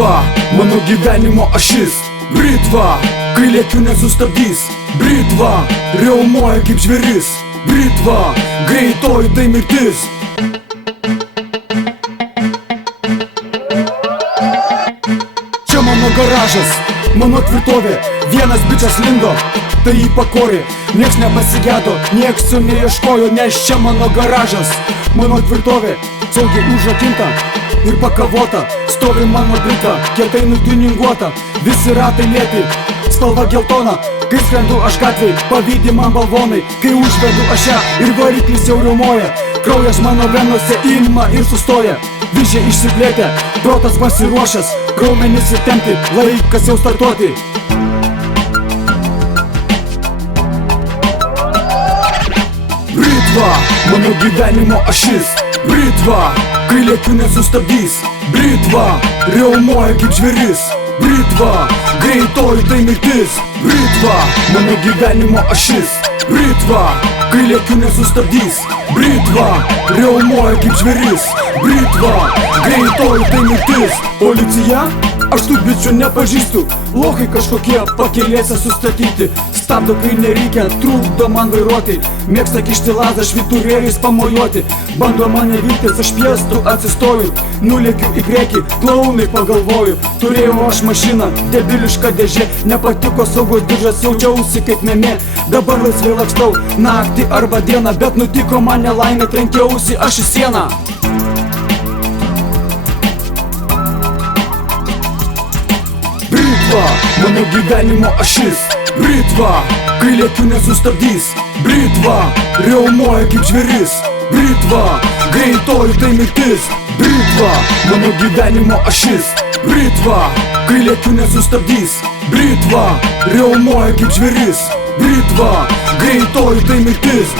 Britva, mano gyvenimo ašis. Britva, kai lėkiu nesustabdys. Britva, riaumoja kaip žvėris. Britva, greitoji tai mirtis. Čia mano garažas, mano tvirtovė. Vienas bičas lindo, tai jį pakorė. Nieks nepasigedo, nieks jo neieškojo, nes čia mano garažas, mano tvirtovė. Saugiai užrakinta ir pakavota. Stovi mano brita, kietai nutininguota. Visi ratai lėti, spalva geltona. Kai skrendu aš gatvėj, pavydi man balvonai. Kai užvedu aš ją ir variklis jau riaumoja. Kraujas mano venose ima ir sustoja. Vyžiai išsiplėtę, protas pasiruošęs. Raumenis įtempti, laikas jau startuoti. Britva, mano gyvenimo ašis. Britva, kai lėkiu nesustabdys. Britva, riaumoja kaip žvėris. Britva, greitoji tai mirtis. Britva, mano gyvenimo ašis. Britva, kai lėkiu nesustabdys. Britva, riaumoja kaip žvėris. Britva, greitoji tai mirtis. Policija? Aš tų bičių nepažįstu. Lokai kažkokie pakelėse sustatyti. Stabdo kai nereikia, trukdo man vairuoti. Mėgsta kišti lazdą, švyturėliais pamojuoti. Bando mane viltis, aš piestu atsistoju. Nulėkiu į priekį, klaunai pagalvoju. Turėjau aš mašiną, debiliška dėžė. Nepatiko saugos diržas, jaučiausi kaip meme. Dabar laisvai lakstau, naktį arba dieną. Bet nutiko man nelaimė, trenkiausi aš į sieną. Britva, mano gyvenimo ašis. Britva, kai lėkiu nesustabdys. Britva, riaumoja kaip žvėris. Britva, greitoji tai mirtis. Britva, mano gyvenimo ašis. Britva, kai lėkiu nesustabdys. Britva, riaumoja kaip žvėris. Britva, greitoji tai mirtis.